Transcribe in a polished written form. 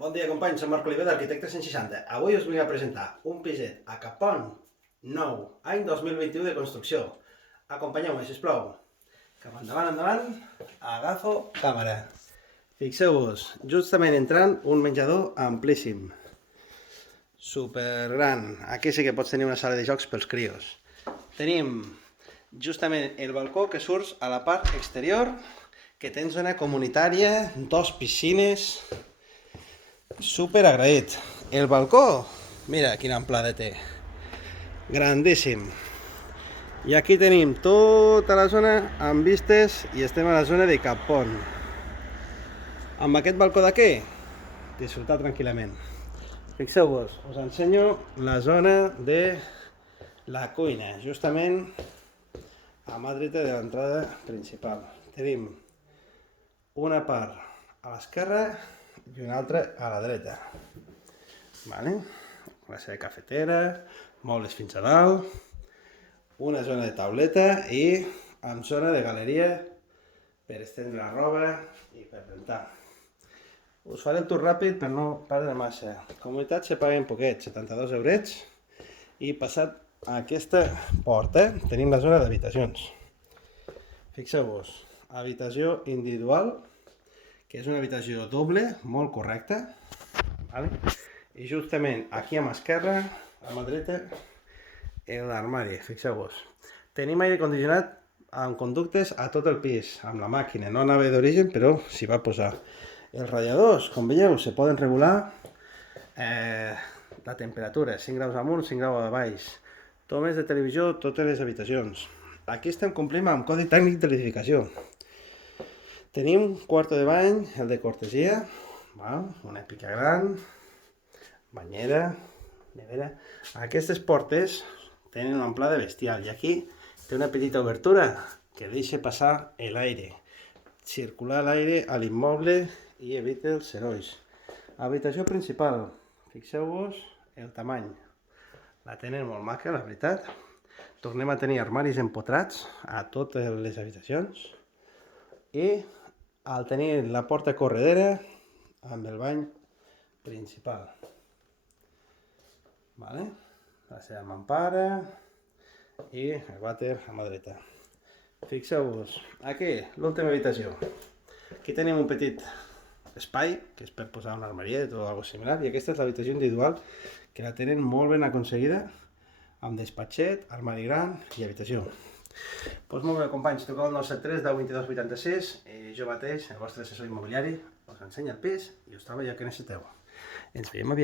Bon dia, companys, soc Marc Oliver d'Arquitecte 160. Avui us vinc a presentar un piset a Capon, nou, any 2021 de construcció. Acompanyeu-me, sisplau. Cap endavant, agafo càmera. Fixeu-vos, justament entrant, un menjador amplíssim. Supergran. Aquí sí que pots tenir una sala de jocs pels crios. Tenim justament el balcó que surts a la part exterior, que tens zona comunitària, dos piscines. Super agraït. El balcó, mira quina amplada té. Grandíssim. I aquí tenim tota la zona amb vistes i estem a la zona de Capon. Amb aquest balcó d'aquí, disfrutar tranquil·lament. Fixeu-vos, us ensenyo la zona de la cuina, justament a mà dreta de l'entrada principal. Tenim una part a l'esquerra i una altra a la dreta. Vale? La seva cafetera, mobles fins a dalt, una zona de tauleta i amb zona de galeria per estendre la roba i per rentar. Us faré el tour ràpid per no perdre massa. Comunitat se paguen poquet, 72 eurets, i passat a aquesta porta tenim la zona d'habitacions. Fixeu-vos, habitació individual, que és una habitació doble, molt correcta, vale? I justament aquí a mà esquerra, a mà dreta, l'armari, fixeu-vos. Tenim aire condicionat amb conductes a tot el pis, amb la màquina, no anava d'origen, però s'hi va posar. Els radiadors, com veieu, se poden regular la temperatura, 5 graus amunt, 5 graus a baix. Tomes de televisió, totes les habitacions. Aquí estem complint amb codi tècnic de l'edificació. Tenim quarto de bany, el de cortesia, una pica gran, banyera, nevera. Aquestes portes tenen una amplada bestial i aquí té una petita obertura que deixa passar l'aire, circular l'aire a l'immoble i evita els serolls. Habitació principal, fixeu-vos el tamany. La tenen molt maca, la veritat. Tornem a tenir armaris empotrats a totes les habitacions i al tenir la porta corredera amb el bany principal. Vale? La seva mampara i el vàter a mà dreta. Fixeu-vos, aquí l'última habitació. Aquí tenim un petit espai, que és per posar una armariet o alguna similar, i aquesta és l'habitació individual, que la tenen molt ben aconseguida, amb despatxet, armari gran i habitació. Doncs molt bé, companys, truqueu al 973 10 22 86 i jo mateix, el vostre assessor immobiliari, us ensenya el pis i us trobo allò que necessiteu. Ens veiem aviat.